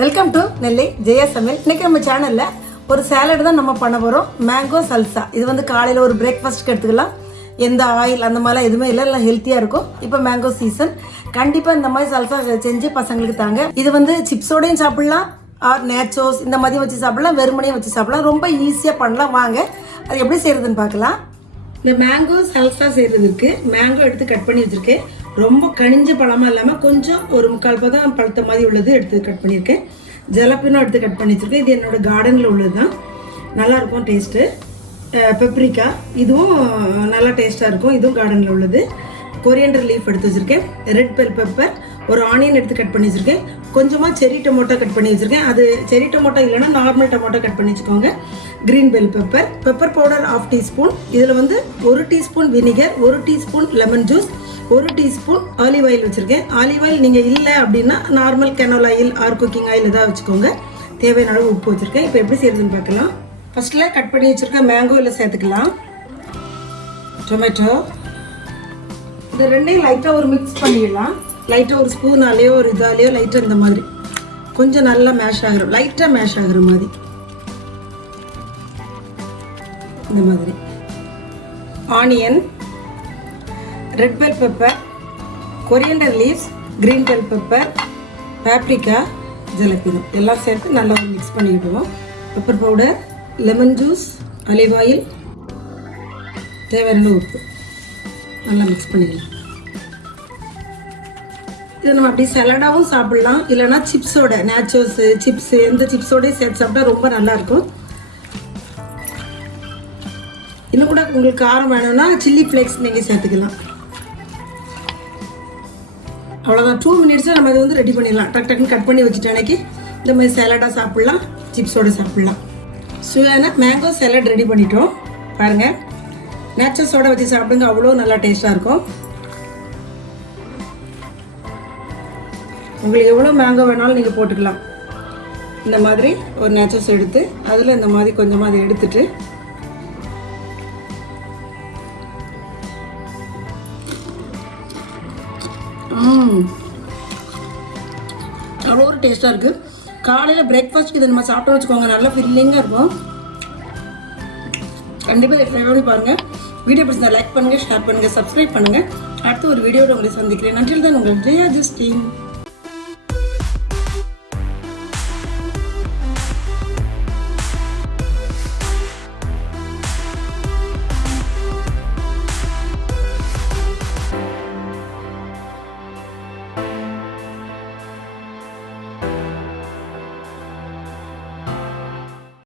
Welcome to நெல்லை ஜெயா சமையல். இன்றைக்கி நம்ம சேனலில் ஒரு சாலட் தான் நம்ம பண்ண போகிறோம். மேங்கோ சல்சா. இது வந்து காலையில் ஒரு பிரேக்ஃபாஸ்ட்டுக்கு எடுத்துக்கலாம். எந்த ஆயில் அந்த மாதிரிலாம் எதுவுமே இல்லை, எல்லாம் ஹெல்த்தியாக இருக்கும். இப்போ மேங்கோ சீசன். கண்டிப்பாக இந்த மாதிரி சல்சா செஞ்சு பசங்களுக்கு தாங்க. இது வந்து சிப்ஸோடையும் சாப்பிட்லாம், ஆர் நேச்சோஸ் இந்த மாதிரி வச்சு சாப்பிட்லாம், வெறுமனையும் வச்சு சாப்பிட்லாம். ரொம்ப ஈஸியாக பண்ணலாம். வாங்க அது எப்படி செய்கிறதுன்னு பார்க்கலாம். இந்த மேங்கோ சல்சா செய்கிறதுக்கு மேங்கோ எடுத்து கட் பண்ணி வச்சுருக்கேன். ரொம்ப கனிஞ்ச பழமாக இல்லாமல் கொஞ்சம் ஒரு 3/4 பதம் பழுத்த மாதிரி உள்ளது எடுத்து கட் பண்ணியிருக்கேன். ஜலப்பினும் எடுத்து கட் பண்ணி வச்சுருக்கேன். இது என்னோடய கார்டனில் உள்ளது தான். நல்லாயிருக்கும் டேஸ்ட்டு. பெப்ரிக்கா இதுவும் நல்லா டேஸ்ட்டாக இருக்கும். இதுவும் கார்டனில் உள்ளது. கொரியண்டர் லீஃப் எடுத்து வச்சுருக்கேன். ரெட் பெல் பெப்பர், ஒரு ஆனியன் எடுத்து கட் பண்ணி வச்சுருக்கேன். கொஞ்சமாக செரி டொமேட்டோ கட் பண்ணி வச்சுருக்கேன். அது செரி டொமேட்டோ இல்லைன்னா நார்மல் டொமேட்டோ கட் பண்ணி வச்சுக்கோங்க. Green bell pepper, pepper powder 1/2 teaspoon. இதில் வந்து 1 teaspoon vinegar, 1 teaspoon lemon juice, 1 teaspoon olive oil வச்சுருக்கேன். ஆலிவ் ஆயில் நீங்கள் இல்லை அப்படின்னா normal canola oil or cooking oil எதாவது வச்சுக்கோங்க. தேவையான அளவு உப்பு வச்சுருக்கேன். இப்போ எப்படி செய்யறதுன்னு பார்க்கலாம். ஃபஸ்ட்டில் கட் பண்ணி வச்சுருக்க மேங்கோவில் சேர்த்துக்கலாம். டொமேட்டோ இது ரெண்டையும் லைட்டாக ஒரு மிக்ஸ் பண்ணிடலாம். லைட்டாக ஒரு ஸ்பூனாலேயோ ஒரு இதாலேயோ லைட்டாக இந்த மாதிரி கொஞ்சம் நல்லா மேஷ் ஆகிற, லைட்டாக மேஷ் ஆகிற மாதிரி இந்த மாதிரி. Onion, red bell pepper, coriander leaves, green bell pepper, paprika, jalapeno எல்லாம் சேர்த்து நல்லா மிக்ஸ் பண்ணிக்கிடுவோம். Pepper powder, lemon juice, olive oil, தேவையான உப்பு நல்லா மிக்ஸ் பண்ணிடலாம். இதை நம்ம அப்படி சலாடாகவும் சாப்பிட்லாம், இல்லைனா சிப்ஸோட நேச்சோஸு சிப்ஸு எந்த சிப்ஸோடய சேர்த்து சாப்பிட்டா ரொம்ப நல்லாயிருக்கும். இன்னும் கூட உங்களுக்கு காரம் வேணும்னா சில்லி ஃப்ளேக்ஸ் நீங்கள் சேர்த்துக்கலாம். அவ்வளோதான். 2 மினிட்ஸில் நம்ம இதை வந்து ரெடி பண்ணிடலாம். டக் டக்குன்னு கட் பண்ணி வச்சுட்டு அன்னைக்கு இந்த மாதிரி சேலடாக சாப்பிட்லாம், சிப்ஸோடு சாப்பிட்லாம். சுவையான மேங்கோ சேலட் ரெடி பண்ணிட்டோம். பாருங்கள், நேச்சர்ஸோடு வச்சு சாப்பிடுங்க, அவ்வளோ நல்லா டேஸ்ட்டாக இருக்கும். உங்களுக்கு எவ்வளோ மேங்கோ வேணாலும் நீங்கள் போட்டுக்கலாம். இந்த மாதிரி ஒரு நேச்சர்ஸ் எடுத்து அதில் இந்த மாதிரி கொஞ்சமாக அதை எடுத்துட்டு அவ்வளோ ஒரு டேஸ்ட்டாக இருக்குது. காலையில் பிரேக்ஃபாஸ்ட்டுக்கு இதை நம்ம சாப்பிட்டோம்னு வச்சுக்கோங்க, நல்லா ஃபில்லிங்காக இருக்கும். கண்டிப்பாக இதை ட்ரை பண்ணி பாருங்கள். வீடியோ பிடிச்சா லைக் பண்ணுங்கள், ஷேர் பண்ணுங்கள், சப்ஸ்கிரைப் பண்ணுங்கள். அடுத்து ஒரு வீடியோட உங்களை சந்திக்கிறேன். நன்றி தான் உங்கள் ஜெயா ஜஸ்டின்.